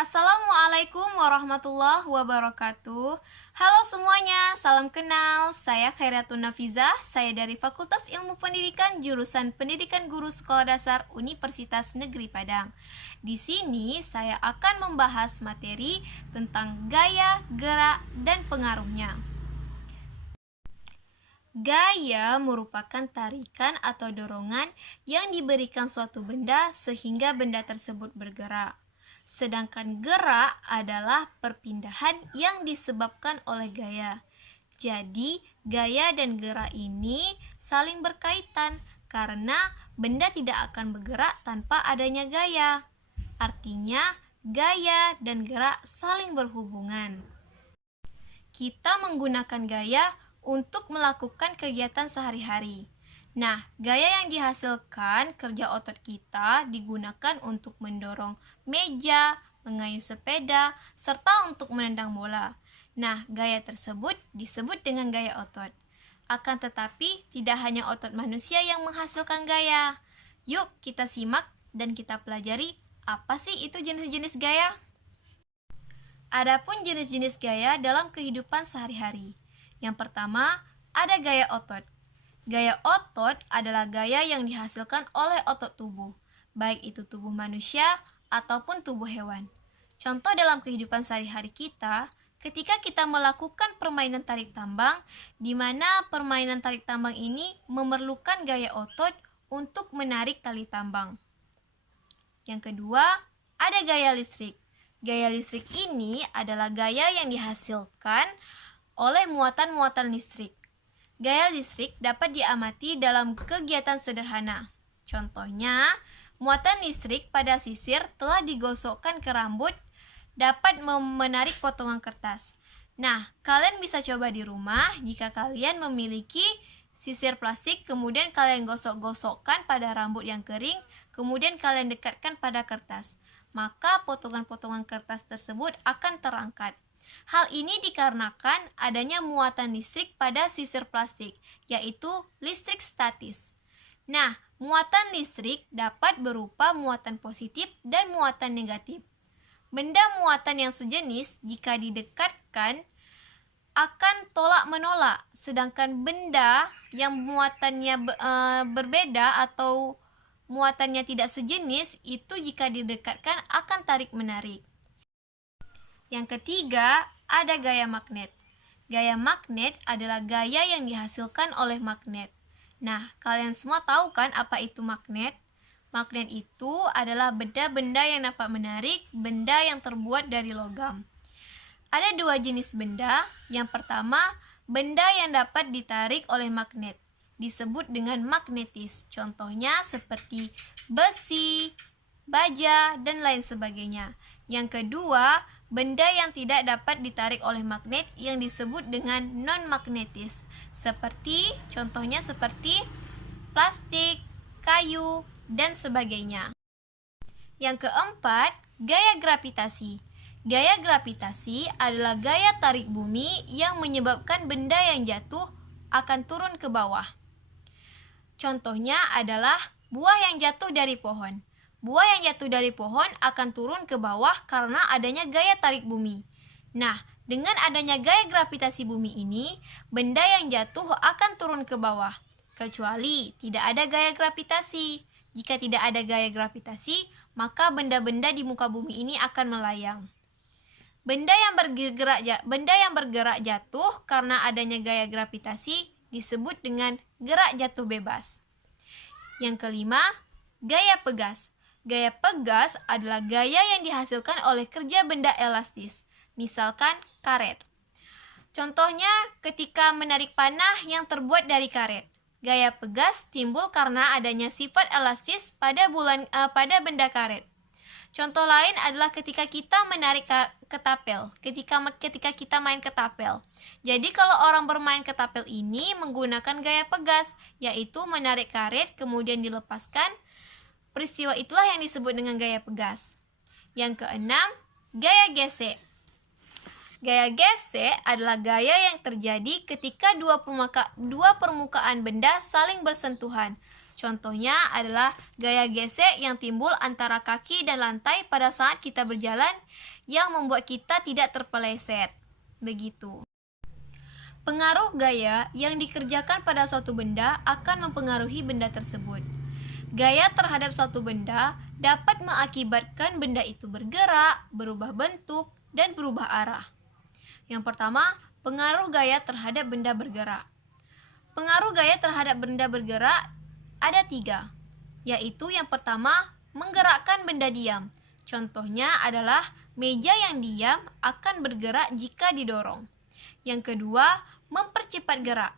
Assalamualaikum warahmatullahi wabarakatuh. Halo semuanya, salam kenal. Saya Khairiatun Nafizah, saya dari Fakultas Ilmu Pendidikan jurusan Pendidikan Guru Sekolah Dasar Universitas Negeri Padang. Di sini saya akan membahas materi tentang gaya, gerak, dan pengaruhnya. Gaya merupakan tarikan atau dorongan yang diberikan suatu benda sehingga benda tersebut bergerak. Sedangkan gerak adalah perpindahan yang disebabkan oleh gaya. Jadi, gaya dan gerak ini saling berkaitan karena benda tidak akan bergerak tanpa adanya gaya. Artinya, gaya dan gerak saling berhubungan. Kita menggunakan gaya untuk melakukan kegiatan sehari-hari. Nah, gaya yang dihasilkan kerja otot kita digunakan untuk mendorong meja, mengayuh sepeda, serta untuk menendang bola. Nah, gaya tersebut disebut dengan gaya otot. Akan tetapi, tidak hanya otot manusia yang menghasilkan gaya. Yuk kita simak dan kita pelajari apa sih itu jenis-jenis gaya. Adapun jenis-jenis gaya dalam kehidupan sehari-hari. Yang pertama, ada gaya otot. Gaya otot adalah gaya yang dihasilkan oleh otot tubuh, baik itu tubuh manusia ataupun tubuh hewan. Contoh dalam kehidupan sehari-hari kita, ketika kita melakukan permainan tarik tambang, di mana permainan tarik tambang ini memerlukan gaya otot untuk menarik tali tambang. Yang kedua, ada gaya listrik. Gaya listrik ini adalah gaya yang dihasilkan oleh muatan-muatan listrik. Gaya listrik dapat diamati dalam kegiatan sederhana. Contohnya, muatan listrik pada sisir telah digosokkan ke rambut dapat menarik potongan kertas. Nah, kalian bisa coba di rumah jika kalian memiliki sisir plastik, kemudian kalian gosok-gosokkan pada rambut yang kering, kemudian kalian dekatkan pada kertas. Maka potongan-potongan kertas tersebut akan terangkat. Hal ini dikarenakan adanya muatan listrik pada sisir plastik, yaitu listrik statis. Nah, muatan listrik dapat berupa muatan positif dan muatan negatif. Benda muatan yang sejenis jika didekatkan akan tolak-menolak, sedangkan benda yang muatannya berbeda atau muatannya tidak sejenis itu jika didekatkan akan tarik-menarik. Yang ketiga, ada gaya magnet. Gaya magnet adalah gaya yang dihasilkan oleh magnet. Nah, kalian semua tahu kan apa itu magnet? Magnet itu adalah benda-benda yang dapat menarik benda yang terbuat dari logam. Ada dua jenis benda. Yang pertama, benda yang dapat ditarik oleh magnet, disebut dengan magnetis. Contohnya seperti besi, baja, dan lain sebagainya. Yang kedua, benda yang tidak dapat ditarik oleh magnet yang disebut dengan non-magnetis. Contohnya seperti plastik, kayu, dan sebagainya. Yang keempat, gaya gravitasi. Gaya gravitasi adalah gaya tarik bumi yang menyebabkan benda yang jatuh akan turun ke bawah. Contohnya adalah buah yang jatuh dari pohon. Buah yang jatuh dari pohon akan turun ke bawah karena adanya gaya tarik bumi. Nah, dengan adanya gaya gravitasi bumi ini, benda yang jatuh akan turun ke bawah. Kecuali tidak ada gaya gravitasi. Jika tidak ada gaya gravitasi, maka benda-benda di muka bumi ini akan melayang. Benda yang bergerak jatuh karena adanya gaya gravitasi disebut dengan gerak jatuh bebas. Yang kelima, gaya pegas. Gaya pegas adalah gaya yang dihasilkan oleh kerja benda elastis, misalkan karet. Contohnya ketika menarik panah yang terbuat dari karet. Gaya pegas timbul karena adanya sifat elastis pada benda karet. Contoh lain adalah ketika kita menarik ketapel, ketika kita main ketapel. Jadi kalau orang bermain ketapel ini menggunakan gaya pegas, yaitu menarik karet kemudian dilepaskan. Peristiwa itulah yang disebut dengan gaya pegas. Yang keenam, gaya gesek. Gaya gesek adalah gaya yang terjadi ketika dua permukaan benda saling bersentuhan. Contohnya adalah gaya gesek yang timbul antara kaki dan lantai pada saat kita berjalan yang membuat kita tidak terpeleset. Begitu. Pengaruh gaya yang dikerjakan pada suatu benda akan mempengaruhi benda tersebut. Gaya terhadap suatu benda dapat mengakibatkan benda itu bergerak, berubah bentuk, dan berubah arah. Yang pertama, pengaruh gaya terhadap benda bergerak. Pengaruh gaya terhadap benda bergerak ada 3, yaitu yang pertama, menggerakkan benda diam. Contohnya adalah meja yang diam akan bergerak jika didorong. Yang kedua, mempercepat gerak.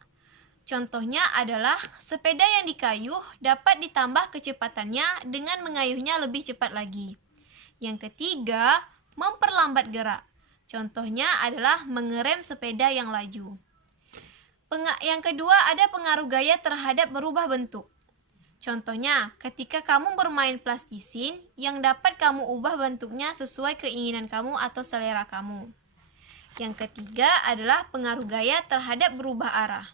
Contohnya adalah sepeda yang dikayuh dapat ditambah kecepatannya dengan mengayuhnya lebih cepat lagi. Yang ketiga, memperlambat gerak. Contohnya adalah mengerem sepeda yang laju. Yang kedua, ada pengaruh gaya terhadap berubah bentuk. Contohnya, ketika kamu bermain plastisin yang dapat kamu ubah bentuknya sesuai keinginan kamu atau selera kamu. Yang ketiga adalah pengaruh gaya terhadap berubah arah.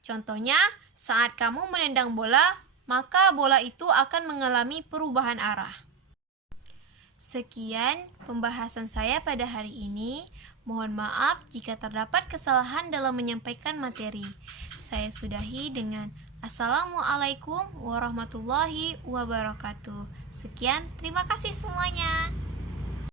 Contohnya, saat kamu menendang bola, maka bola itu akan mengalami perubahan arah. Sekian pembahasan saya pada hari ini. Mohon maaf jika terdapat kesalahan dalam menyampaikan materi. Saya sudahi dengan Assalamualaikum warahmatullahi wabarakatuh. Sekian, terima kasih semuanya.